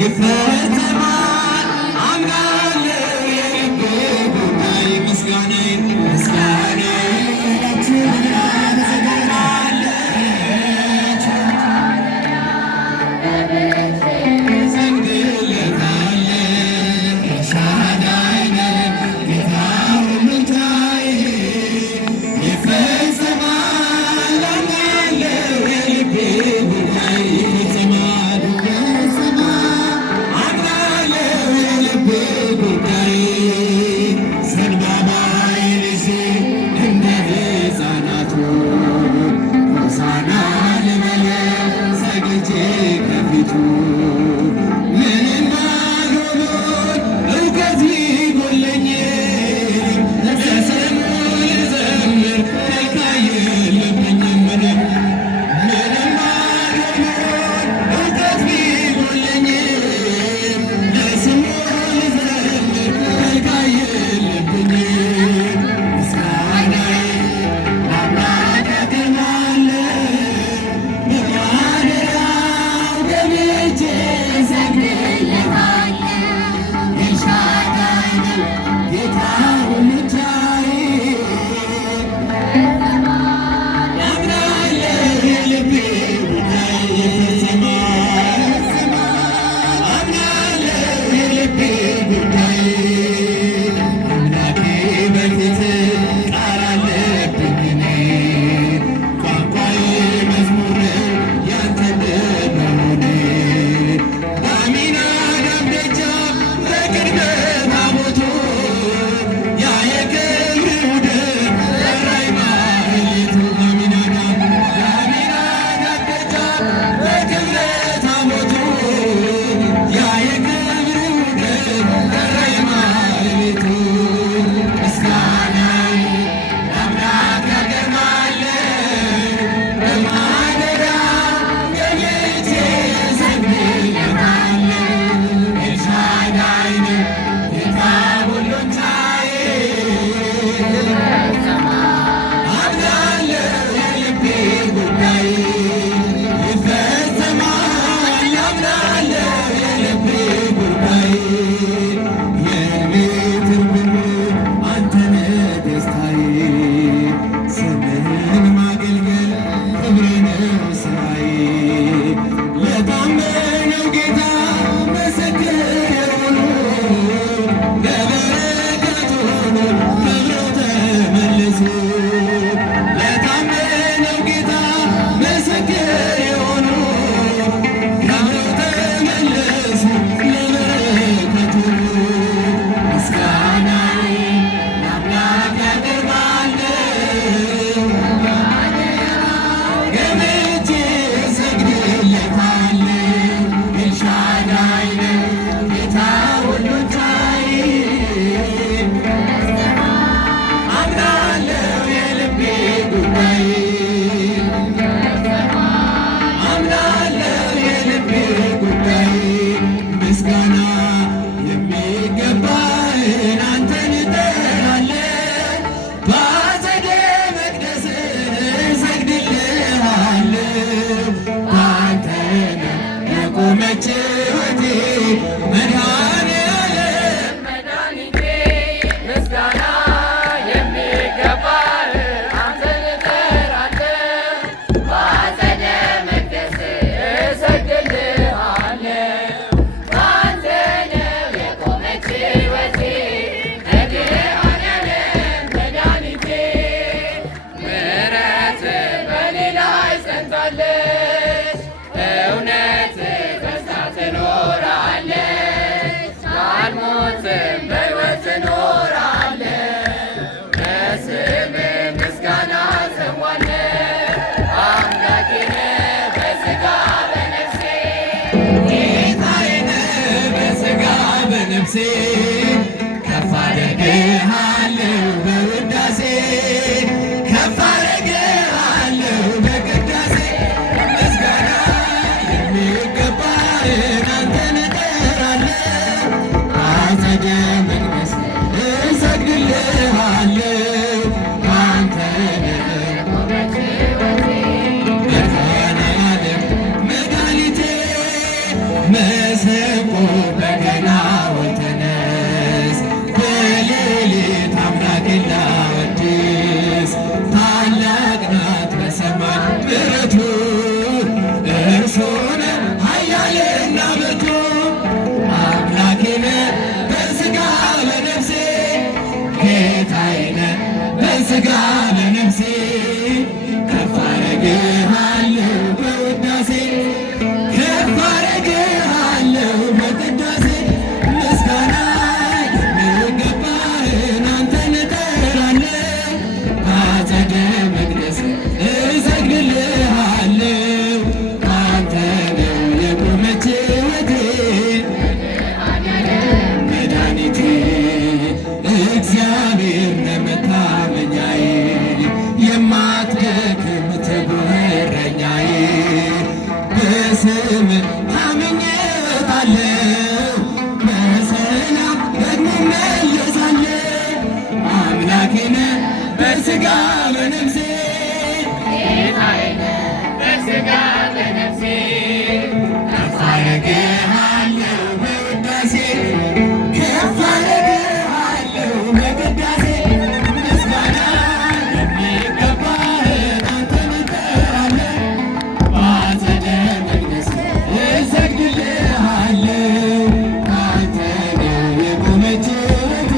ይፈጸማል አምናለሁ የልቤ ጉዳይ ምስጋናዬን ከፍ አደርግሃለሁ በውዳሴ ከፍ አደርግሃለሁ በቅዳሴ ምስጋና የሚገባህን አንተን እጠራለሁ በአጸደ መቅደስ እሰግድልሃለሁ አንተ መድኃኒቴ መሰንቆ ስም ታምኜታለሁ በሰላም ደግሞ እመለሳለሁ። አምላኬ ነህ በሥጋ በነፍሴ ጌታዬ ነህ በሥጋ በነፍሴ ከፍ አደርግሃለሁ በውዳሴ ከፍ አደርግሃለሁ በቅዳሴ ምስጋና የሚገባህ አንተን እጠራለሁ በአጸደ መቅደስ እሰግድልሃለሁ። አንተ ነው የቆመችው ሕይወቴ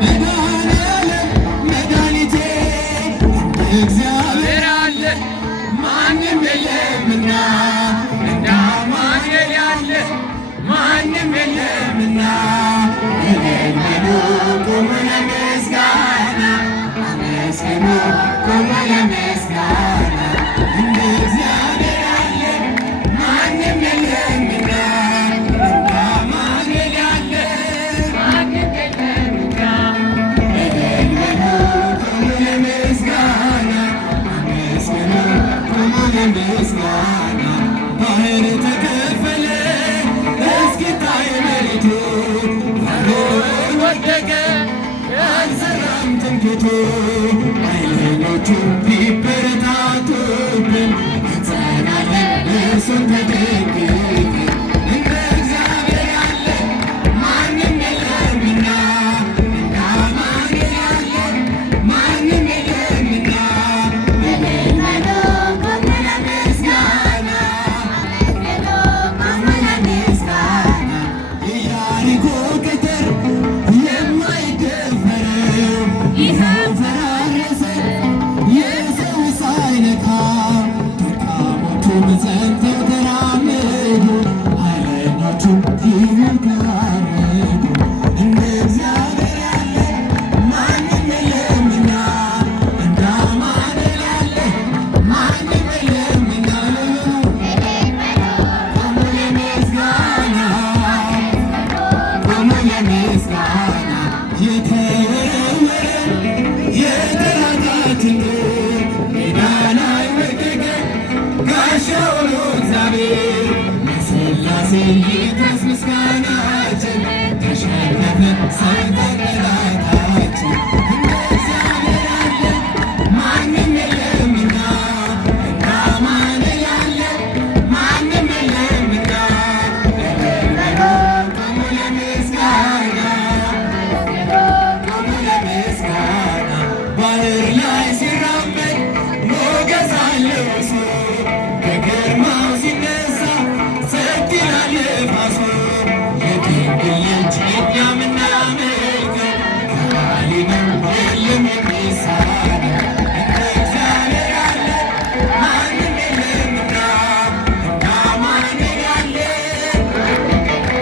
መድኃኔዓለም መድኃኒቴ እንደ እግዚአብሔር ያለ ማንም የለምና እንደ አማኑኤል ያለ ማንም የለምና እልል በሉ ቁሙ ለምስጋና አመስግኑ ቁሙ ለምስጋና እንደ እግዚአብሔር ያለ ማንም የለምና እንደ አማኑኤል ያለ ማንም የለምና እልል በሉ ቁሙ ለምስጋና አመስግኑ ቁሙ ለምስጋና ባህር ተከፈለ እስኪታይ መሬቱ ፈርዖን ወደቀ አልሰራም ትምክህቱ ኃይለኞቹ ቢበረታቱብን እንጸናለን እርሱን ተደግፈን እንደ እግዚአብሔር ያለ ማንም የለምና እንደ አማኑኤል ያለ ማንም የለምና እልል በሉ ቁሙ ለምስጋና ቁሙ ለምስጋና የኢያሪኮ ቅጥር የማይደፈረው ይኸው ፈራረሰ የሰው ሳይነካ ደካሞቹም ጸንተው ተራመዱ ኃይለኞቹም ድል ተዋረዱ እንደ እግዚአብሔር ያለ ማንም የለምና እንደ አማኑኤል ያለ ማንም የለምና ቁሙ ለምስጋና ቁሙ ለምስጋና የተወረወረ የጠላታችን ጦር ሜዳ ላይ ወደቀ ጋሻው ነው እግዚአብሔር ለሥላሴ ይድረስ ምስጋናችን ተሸነፈ ሰይጣን ጠላታችን እንደ እግዚአብሔር ያለ ማንም የለምና እንደ አማኑኤል ያለ ማንም የለምና እልል በሉ ቁሙ ለምስጋና ቁሙ ለምስጋና ባህር ላይ ሲራመድ ሞገስ አለው እርሱ ከግርማው ሲነሳ ጸጥ ይላል ነፋሱ የድንግል ልጅ እኛ ምናመልከው ከሃሊ ነው የለም የሚሳነው እንደ እግዚአብሔር ያለ ማንም የለምና እንደ አማኑኤል ያለ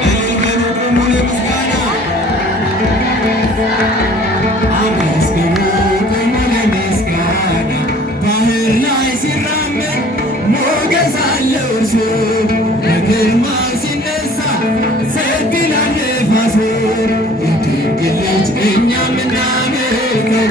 እልል በሉ ቁሙ ለምስጋና አመስግኑ ቁሙ ለምስጋና ባህር ላይ ሲራመድ ሞገስ አለው እርሱ በግርማው ሲነሳ ጸጥ ይላል ነፋሱ የድንግል ልጅ እኛ ምናመልከው